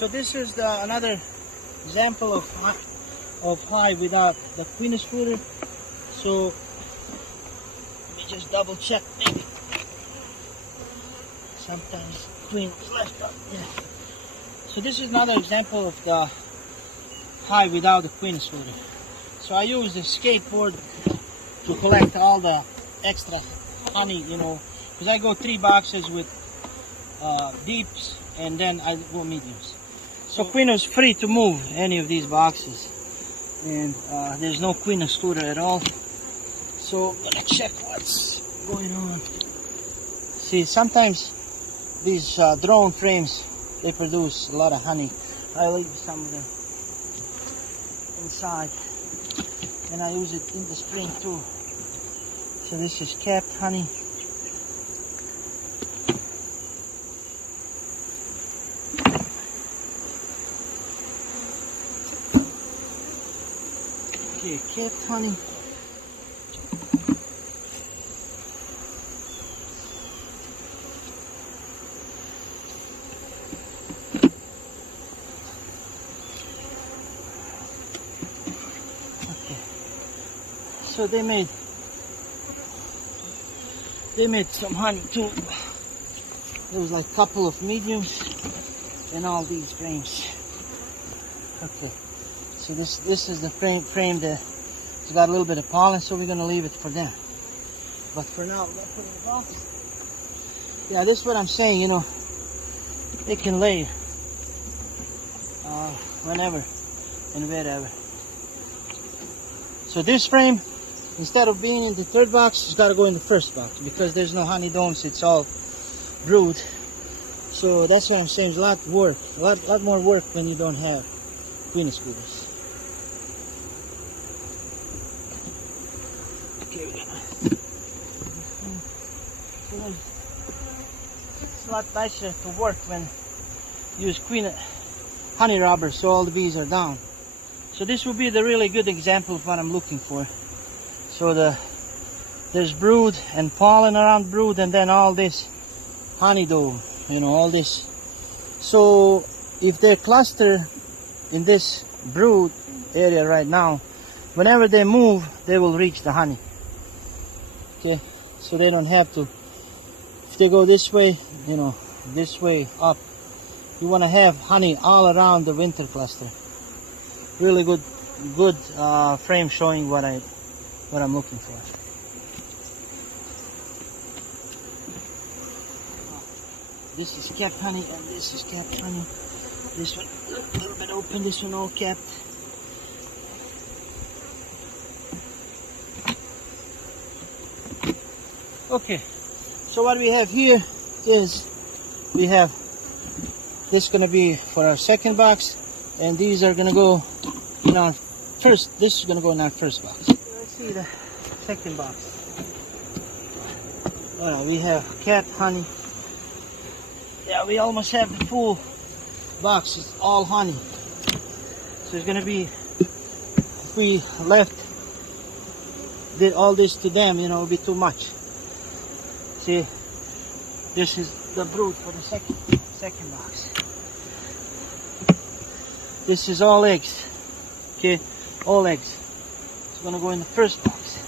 So this is another example of hive without the queen excluder. So let me just double check, maybe sometimes queen is left up. Yeah. So this is another example of the hive without the queen excluder. So I use the skateboard to collect all the extra honey, you know, because I go 3 boxes with deeps and then I go mediums. So queen is free to move any of these boxes, and there's no queen excluder at all. So I'm gonna check what's going on. See, sometimes these drone frames, they produce a lot of honey. I leave some of them inside, and I use it in the spring too. So this is capped honey. Okay, capped honey. Okay. So they made some honey too. There was like a couple of mediums and all these frames. Okay. So this is the frame that's got a little bit of pollen, so we're gonna leave it for them. But for now, we're gonna put it in the box. Yeah, this is what I'm saying, you know, they can lay whenever and wherever. So this frame, instead of being in the 3rd box, it's got to go in the 1st box because there's no honey domes, it's all brood. So that's what I'm saying, it's a lot of work, a lot more work when you don't have queen excluders. Okay, it's a lot nicer to work when you use honey robbers, so all the bees are down. So this will be the really good example of what I'm looking for. So there's brood and pollen around brood, and then all this honey dome, you know, all this. So if they're clustered in this brood area right now, whenever they move, they will reach the honey. Okay, so they don't have to. If they go this way, you know, this way up, you want to have honey all around the winter cluster. Really good frame showing what I'm looking for. This is capped honey and this is capped honey. This one a little bit open, this one all capped. Okay, so what we have here is we have this gonna be for our 2nd box, and these are gonna go in our first. This is gonna go in our 1st box. Let's see the 2nd box. Well, we have capped honey. Yeah, we almost have the full box. It's all honey. So it's gonna be, if we did all this to them, you know, it would be too much. See, this is the brood for the second box. This is all eggs. Okay, all eggs. It's gonna go in the 1st box.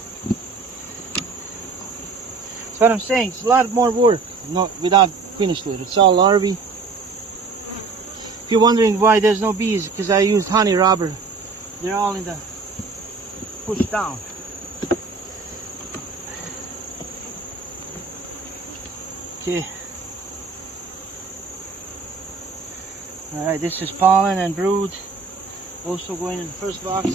That's what I'm saying. It's a lot more work, without queen excluder. It's all larvae. If you're wondering why there's no bees, because I used honey robber. They're all in the push down. Okay. Alright, this is pollen and brood. Also going in the 1st box.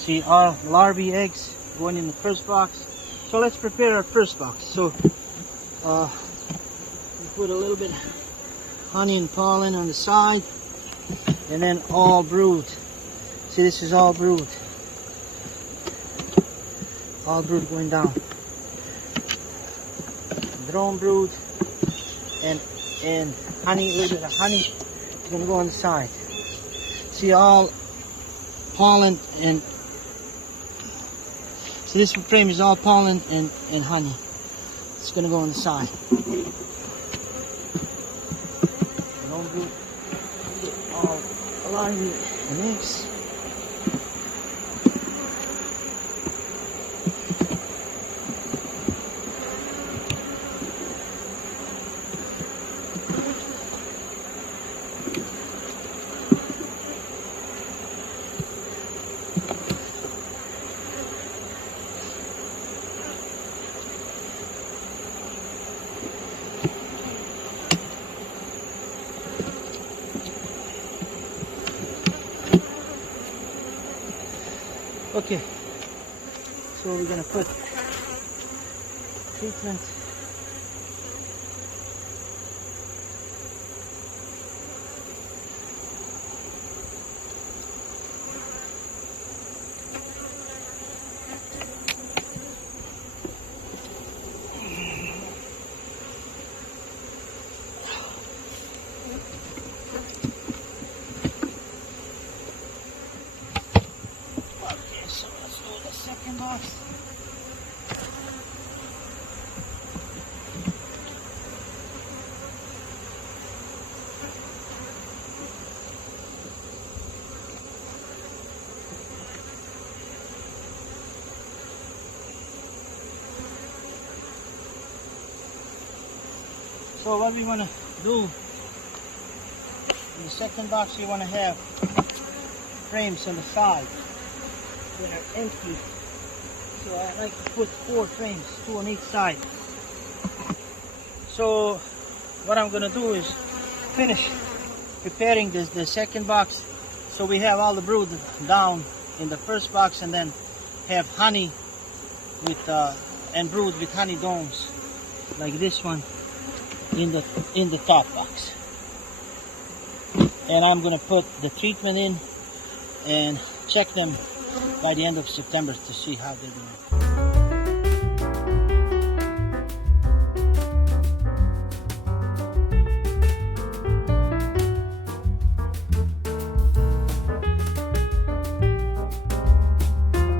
See, our larvae eggs going in the 1st box. So let's prepare our 1st box. So we put a little bit of honey and pollen on the side, and then all brood. See, this is all brood. All brood going down. Drone brood and honey, a little bit of honey is going to go on the side. See, all pollen and so this frame is all pollen and honey. It's gonna go on the side. Don't do all along the mix. Okay, so we're gonna put treatment. So let's do the second box. So what we want to do in the second box, you want to have frames on the side that are empty. So I like to put 4 frames, 2 on each side. So what I'm going to do is finish preparing the second box, so we have all the brood down in the first box, and then have honey with and brood with honey domes like this one in the top box. And I'm going to put the treatment in and check them by the end of September to see how they're doing.